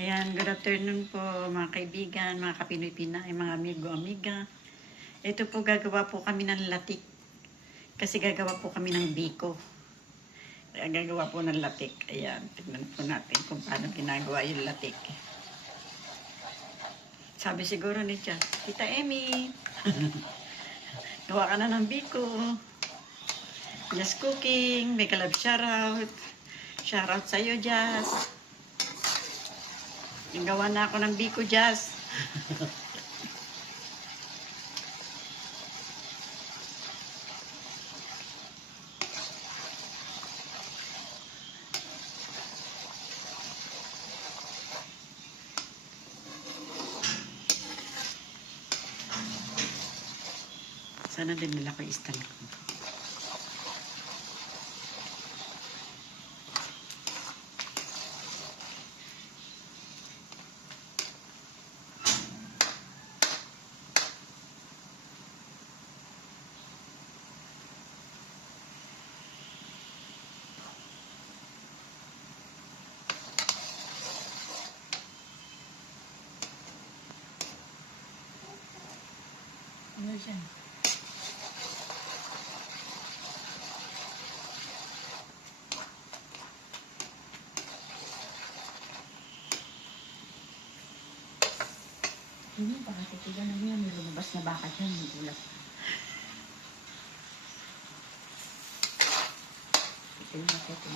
Ayan, good afternoon po mga kaibigan, mga kapinoy-pinay, mga amigo-amiga. Ito po gagawa po kami ng latik. Kasi gagawa po kami ng biko. Kaya gagawa po ng latik. Ayan, tignan po natin kung paano ginagawa yung latik. Sabi siguro ni Tia, Tita Emmy, gawa ka na ng biko. Just cooking, make a love shoutout. Shoutout sa'yo, Jazz. Gawa na ako ng biko, Jazz. Sana din nila ko i-stand ko. Ano dyan? Baka titigan na niya, may lumabas na baka dyan, may ulat. Ito yung natin.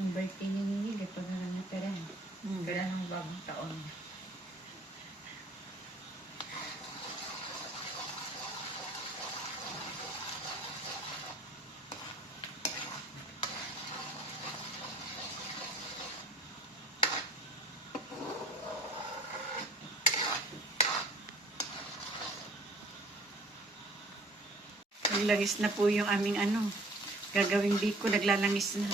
Yung birthday ni Nini, ito na lang natira. Kailan ng bagong taon. Naglangis na po yung aming gagawing biko, naglalangis na.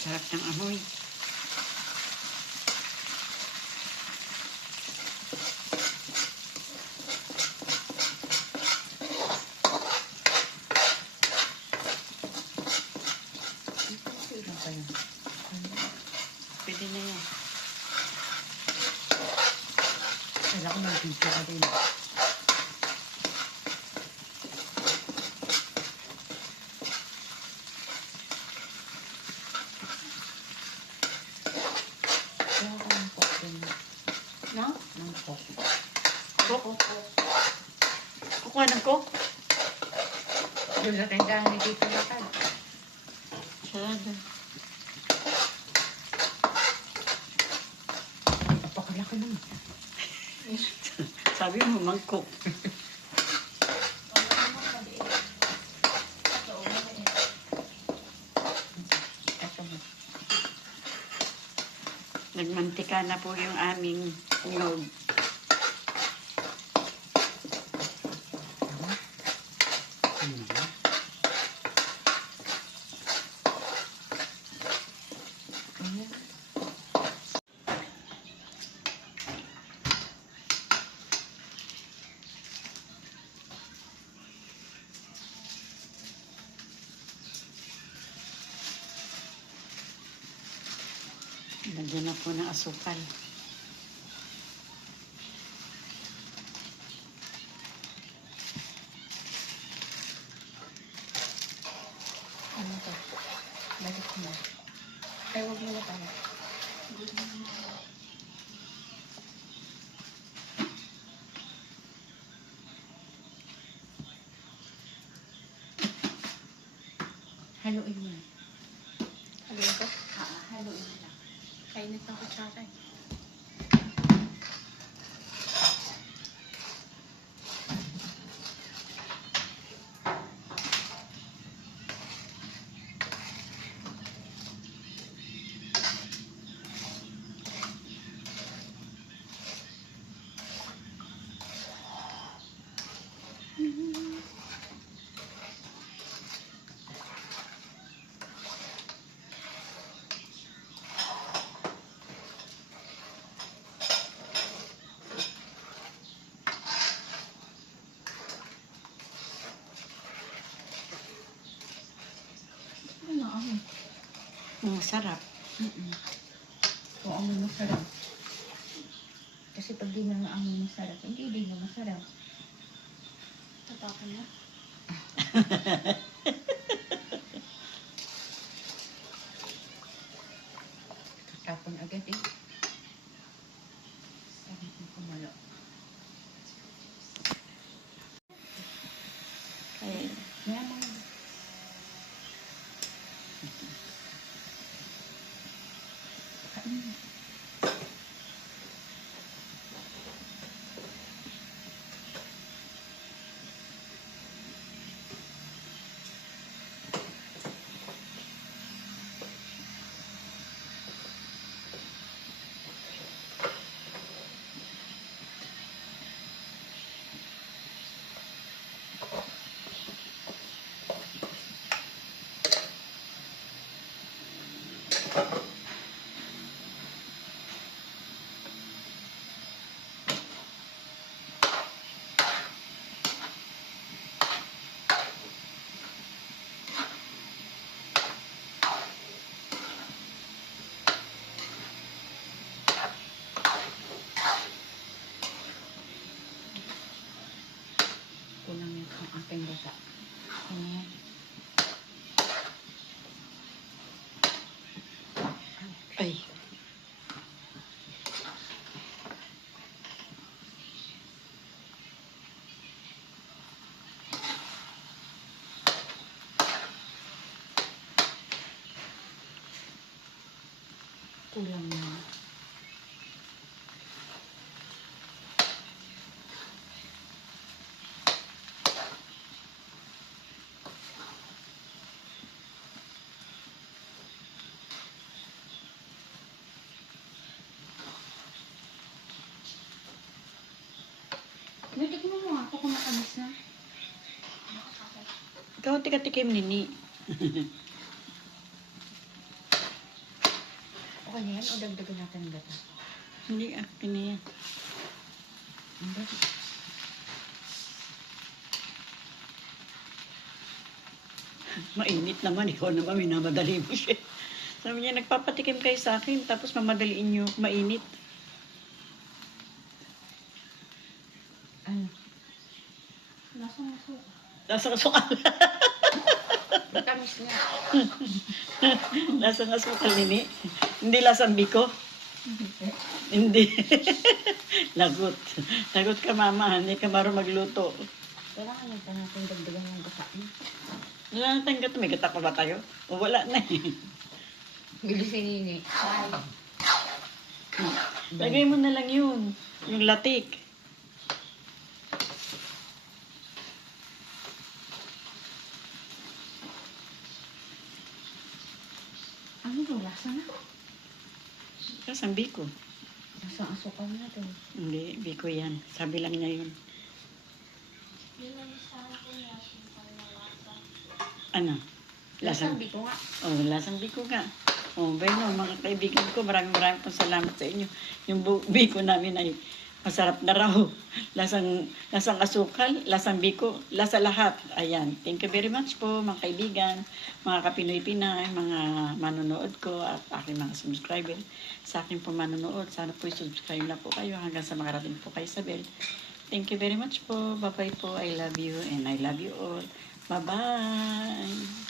Sarap ng amoy. Pwede na yan. Kailan ko mag-video ka din. No? Ng coke. Coke? Kukuha ng coke? Doon sa tindahan ni Tito Lakad. Sarado. Napakalaki naman. Sabi mo, mangkok. Nagmantika na po yung aming nyog. Lagyan na po ng asukal. Ano to? Balik mo. Ay, huwag mo na tayo. Haluin mo. Haluin ko? Haluin mo lang. Kainit ng kutsara eh. Ano ako? Masarap. Kung amoy masarap. Kasi pag di na amoy masarap, hindi din na masarap. Tatapon na. Tapon agad eh. Sarap ng kumalo. Kaya, Kaya mga... Kain mo. Kulang yung aking basa. Ano yan? ay. Kulang na. Natikman mo ako kung makamis na. Ikaw tika-tikim nini. Okay na yan o dagdagan natin ng gata? Hindi, akin na yan. Hindi. Mainit naman, ikaw naman, minamadali mo siya. Sabi niya, nagpapatikim kayo sa akin, tapos mamadaliin niyo, mainit. Ano? Lasang aso. Lasang asukal. Matamis nga. Lasang asukal, nini. Hindi lasang biko. Hindi. Lagot. Lagot ka, mama. Hindi ka marunong magluto. Kailangan nito natin dagdagan ng gata. Wala na tayong gato. May gata pa ba tayo? O wala na eh. Bili si Nini. Ay. Lagay mo na lang yun. Yung latik. Ano yung lasa na? Lasang biko. Lasang asukal na to. Hindi, biko yan. Sabi lang niya yun. Ano? Lasang Lasang biko nga. Oh, lasang biko nga. Oh, bueno, mga kaibigan ko, maraming pong salamat sa inyo. Yung biko namin ay Masarap na raw. Lasang asukal, lasang biko, lasa lahat. Ayan. Thank you very much po mga kaibigan, mga kapinoy-pinay, mga manonood ko at aking mga subscriber. Sa akin po manonood, sana po subscribe na po kayo hanggang sa makarating po kay Isabel. Thank you very much po. Bye-bye po. I love you and I love you all. Bye-bye.